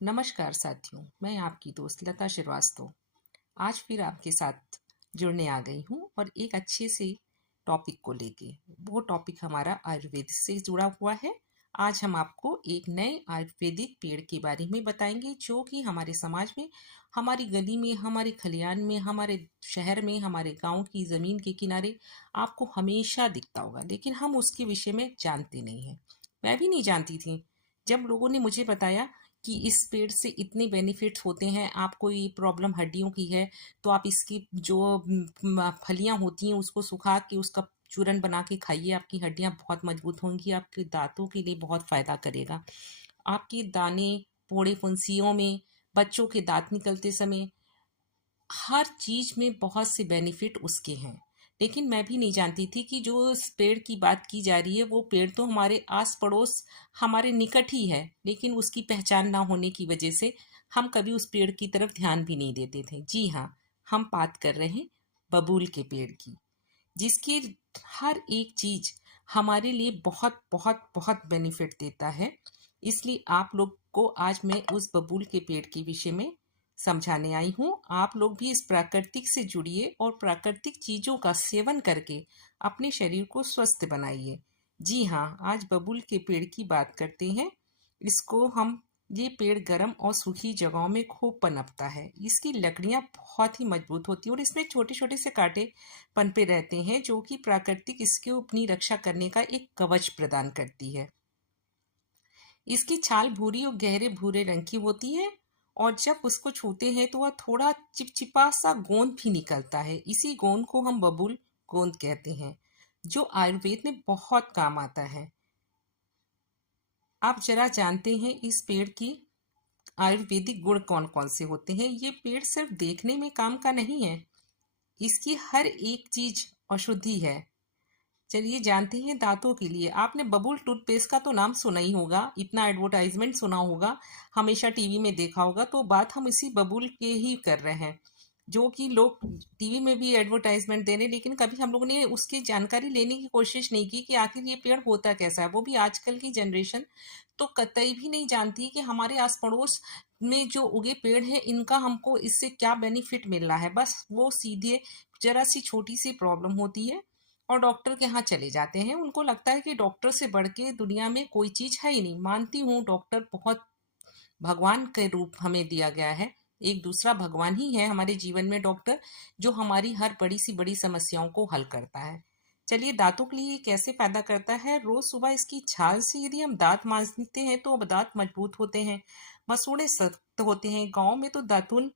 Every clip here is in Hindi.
नमस्कार साथियों, मैं आपकी दोस्त लता श्रीवास्तव आज फिर आपके साथ जुड़ने आ गई हूँ और एक अच्छे से टॉपिक को लेके। वो टॉपिक हमारा आयुर्वेद से जुड़ा हुआ है। आज हम आपको एक नए आयुर्वेदिक पेड़ के बारे में बताएंगे जो कि हमारे समाज में, हमारी गली में, हमारे खलियान में, हमारे शहर में, हमारे गांव की ज़मीन के किनारे आपको हमेशा दिखता होगा, लेकिन हम उसके विषय में जानते नहीं हैं। मैं भी नहीं जानती थी। जब लोगों ने मुझे बताया कि इस पेड़ से इतने बेनिफिट्स होते हैं, आपको ये प्रॉब्लम हड्डियों की है तो आप इसकी जो फलियां होती हैं उसको सुखा के उसका चूरन बना के खाइए, आपकी हड्डियां बहुत मजबूत होंगी, आपके दांतों के लिए बहुत फायदा करेगा। आपके दाने, फोड़े, फुंसियों में, बच्चों के दांत निकलते समय, हर चीज में बहुत से बेनिफिट उसके हैं। लेकिन मैं भी नहीं जानती थी कि जो इस पेड़ की बात की जा रही है वो पेड़ तो हमारे आस पड़ोस, हमारे निकट ही है, लेकिन उसकी पहचान ना होने की वजह से हम कभी उस पेड़ की तरफ ध्यान भी नहीं देते थे। जी हाँ, हम बात कर रहे हैं बबूल के पेड़ की, जिसकी हर एक चीज हमारे लिए बहुत बहुत बहुत बेनिफिट देता है। इसलिए आप लोग को आज मैं उस बबूल के पेड़ के विषय में समझाने आई हूँ। आप लोग भी इस प्राकृतिक से जुड़िए और प्राकृतिक चीजों का सेवन करके अपने शरीर को स्वस्थ बनाइए। जी हाँ, आज बबूल के पेड़ की बात करते हैं। इसको हम ये पेड़ गर्म और सूखी जगहों में खूब पनपता है। इसकी लकड़ियां बहुत ही मजबूत होती है और इसमें छोटे छोटे से कांटे पनपे रहते हैं जो कि प्राकृतिक इसके अपनी रक्षा करने का एक कवच प्रदान करती है। इसकी छाल भूरी और गहरे भूरे रंग की होती है और जब उसको छूते हैं तो वह थोड़ा चिपचिपा सा गोंद भी निकलता है। इसी गोंद को हम बबूल गोंद कहते हैं, जो आयुर्वेद में बहुत काम आता है। आप जरा जानते हैं इस पेड़ की आयुर्वेदिक गुण कौन कौन से होते हैं? ये पेड़ सिर्फ देखने में काम का नहीं है, इसकी हर एक चीज औषधि है। चलिए जानते हैं दांतों के लिए। आपने बबूल टूथपेस्ट का तो नाम सुना ही होगा, इतना एडवर्टाइजमेंट सुना होगा, हमेशा टीवी में देखा होगा। तो बात हम इसी बबूल के ही कर रहे हैं, जो कि लोग टीवी में भी एडवर्टाइजमेंट दे रहे हैं, लेकिन कभी हम लोगों ने उसकी जानकारी लेने की कोशिश नहीं की कि आखिर ये पेड़ होता कैसा है। वो भी आजकल की जनरेशन तो कतई भी नहीं जानती कि हमारे आस पड़ोस में जो उगे पेड़ हैं इनका हमको इससे क्या बेनिफिट मिल रहा है। बस वो सीधे जरा सी छोटी सी प्रॉब्लम होती है और डॉक्टर के यहाँ चले जाते हैं। उनको लगता है कि डॉक्टर से बढ़ के दुनिया में कोई चीज है ही नहीं। मानती हूँ, डॉक्टर बहुत भगवान के रूप हमें दिया गया है। एक दूसरा भगवान ही है हमारे जीवन में डॉक्टर, जो हमारी हर बड़ी सी बड़ी समस्याओं को हल करता है। चलिए दांतों के लिए ये कैसे फायदा करता है। रोज सुबह इसकी छाल से यदि हम दांत मांजते हैं तो दांत मजबूत होते हैं, मसूड़े सख्त होते हैं। गांव में तो दातुन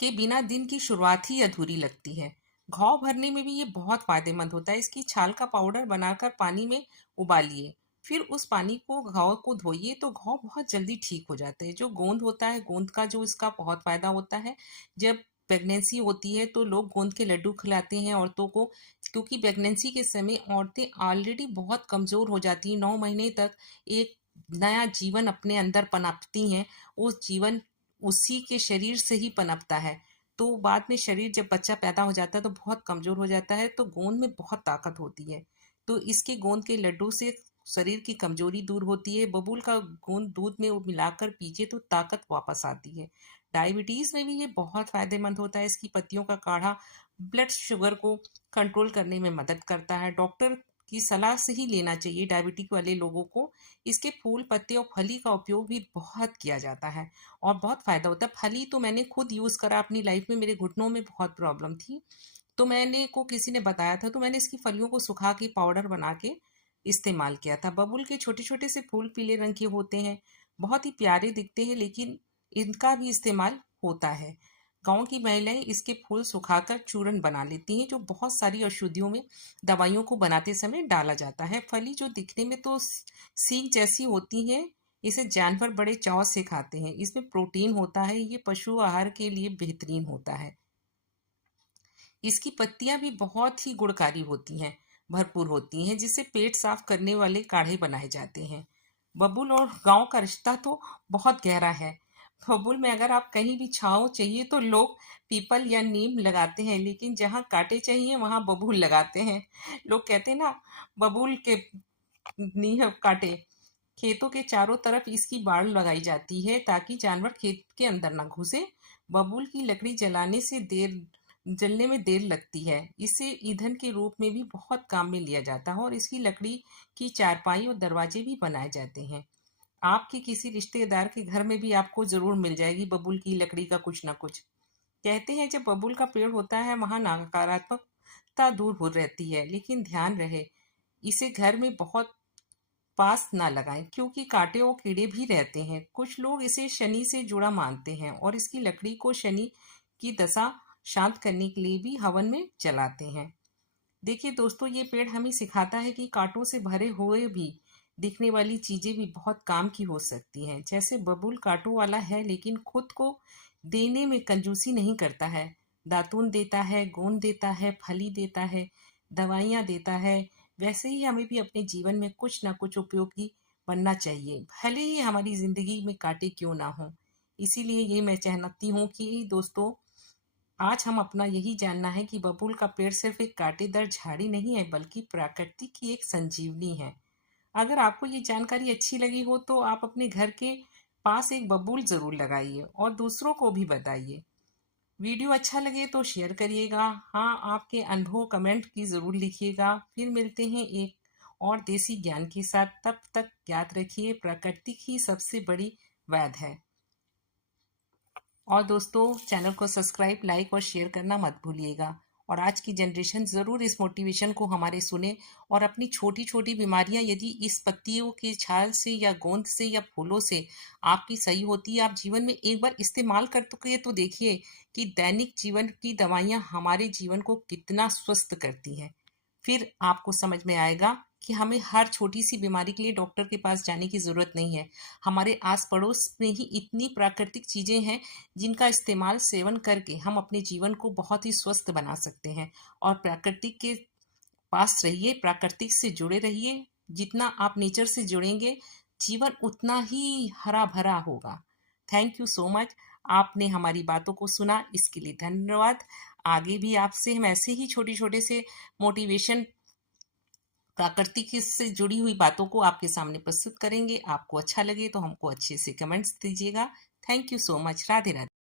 के बिना दिन की शुरुआत ही अधूरी लगती है। घाव भरने में भी ये बहुत फायदेमंद होता है। इसकी छाल का पाउडर बनाकर पानी में उबालिए, फिर उस पानी को घाव को धोइए तो घाव बहुत जल्दी ठीक हो जाते हैं। जो गोंद होता है, गोंद का जो इसका बहुत फायदा होता है। जब प्रेगनेंसी होती है तो लोग गोंद के लड्डू खिलाते हैं औरतों को, क्योंकि प्रेगनेंसी के समय औरतें ऑलरेडी बहुत कमजोर हो जाती हैं। 9 महीने तक एक नया जीवन अपने अंदर पनपती हैं। उस जीवन उसी के शरीर से ही पनपता है। तो बाद में शरीर जब बच्चा पैदा हो जाता है तो बहुत कमजोर हो जाता है। तो गोंद में बहुत ताकत होती है। तो इसके गोंद के लड्डू से शरीर की कमजोरी दूर होती है। बबूल का गोंद दूध में वो मिलाकर पीजिए तो ताकत वापस आती है। डायबिटीज में भी ये बहुत फायदेमंद होता है। इसकी पत्तियों का काढ़ा ब्लड शुगर को कंट्रोल करने में मदद करता है। डॉक्टर की सलाह से ही लेना चाहिए डायबिटिक वाले लोगों को। इसके फूल, पत्ते और फली का उपयोग भी बहुत किया जाता है और बहुत फ़ायदा होता है। फली तो मैंने खुद यूज़ करा अपनी लाइफ में। मेरे घुटनों में बहुत प्रॉब्लम थी, तो मैंने को किसी ने बताया था, तो मैंने इसकी फलियों को सुखा के पाउडर बना के इस्तेमाल किया था। बबूल के छोटे छोटे से फूल पीले रंग के होते हैं, बहुत ही प्यारे दिखते हैं, लेकिन इनका भी इस्तेमाल होता है। गांव की महिलाएं इसके फूल सुखाकर चूरन बना लेती हैं, जो बहुत सारी औषधियों में, दवाइयों को बनाते समय डाला जाता है। फली जो दिखने में तो सींग जैसी होती है, इसे जानवर बड़े चाव से खाते हैं। इसमें प्रोटीन होता है, ये पशु आहार के लिए बेहतरीन होता है। इसकी पत्तियां भी बहुत ही गुणकारी होती हैं, भरपूर होती हैं, जिससे पेट साफ करने वाले काढ़े बनाए जाते हैं। बबूल और गांव का रिश्ता तो बहुत गहरा है। बबूल में अगर आप कहीं भी छांव चाहिए तो लोग पीपल या नीम लगाते हैं, लेकिन जहाँ कांटे चाहिए वहां बबूल लगाते हैं। लोग कहते हैं ना, बबूल के नीम कांटे, खेतों के चारों तरफ इसकी बाड़ लगाई जाती है ताकि जानवर खेत के अंदर ना घुसे। बबूल की लकड़ी जलने में देर लगती है। इसे ईंधन के रूप में भी बहुत काम में लिया जाता है और इसकी लकड़ी की चारपाई और दरवाजे भी बनाए जाते हैं। आपके किसी रिश्तेदार के घर में भी आपको जरूर मिल जाएगी बबूल की लकड़ी का कुछ ना कुछ। कहते हैं जब बबूल का पेड़ होता है वहां नकारात्मकता दूर हो रहती है, लेकिन ध्यान रहे इसे घर में बहुत पास ना लगाएं क्योंकि कांटे और कीड़े भी रहते हैं। कुछ लोग इसे शनि से जुड़ा मानते हैं और इसकी लकड़ी को शनि की दशा शांत करने के लिए भी हवन में जलाते हैं। देखिए दोस्तों, ये पेड़ हमें सिखाता है कि कांटों से भरे हुए भी दिखने वाली चीजें भी बहुत काम की हो सकती हैं। जैसे बबूल कांटों वाला है लेकिन खुद को देने में कंजूसी नहीं करता है। दातून देता है, गोंद देता है, फली देता है, दवाइयाँ देता है। वैसे ही हमें भी अपने जीवन में कुछ ना कुछ उपयोगी बनना चाहिए, भले ही हमारी जिंदगी में कांटे क्यों ना हो। इसीलिए ये मैं चाहती हूँ कि दोस्तों, आज हम अपना यही जानना है कि बबूल का पेड़ सिर्फ एक कांटेदार झाड़ी नहीं है बल्कि प्रकृति की एक संजीवनी है। अगर आपको ये जानकारी अच्छी लगी हो तो आप अपने घर के पास एक बबूल जरूर लगाइए और दूसरों को भी बताइए। वीडियो अच्छा लगे तो शेयर करिएगा। हाँ, आपके अनुभव कमेंट की जरूर लिखिएगा। फिर मिलते हैं एक और देसी ज्ञान के साथ। तब तक याद रखिए, प्रकृति ही सबसे बड़ी वैद है। और दोस्तों, चैनल को सब्सक्राइब, लाइक और शेयर करना मत भूलिएगा। और आज की जनरेशन ज़रूर इस मोटिवेशन को हमारे सुने और अपनी छोटी छोटी बीमारियां यदि इस पत्तियों की छाल से या गोंद से या फूलों से आपकी सही होती है, आप जीवन में एक बार इस्तेमाल कर चुके तो देखिए कि दैनिक जीवन की दवाइयां हमारे जीवन को कितना स्वस्थ करती हैं। फिर आपको समझ में आएगा कि हमें हर छोटी सी बीमारी के लिए डॉक्टर के पास जाने की ज़रूरत नहीं है। हमारे आस पड़ोस में ही इतनी प्राकृतिक चीज़ें हैं जिनका इस्तेमाल सेवन करके हम अपने जीवन को बहुत ही स्वस्थ बना सकते हैं। और प्राकृतिक के पास रहिए, प्राकृतिक से जुड़े रहिए। जितना आप नेचर से जुड़ेंगे, जीवन उतना ही हरा भरा होगा। Thank you so much. आपने हमारी बातों को सुना, इसके लिए धन्यवाद। आगे भी आपसे हम ऐसे ही छोटे छोटे से मोटिवेशन, प्राकृतिक से जुड़ी हुई बातों को आपके सामने प्रस्तुत करेंगे। आपको अच्छा लगे तो हमको अच्छे से कमेंट्स दीजिएगा। Thank you so much. Radhe Radhe.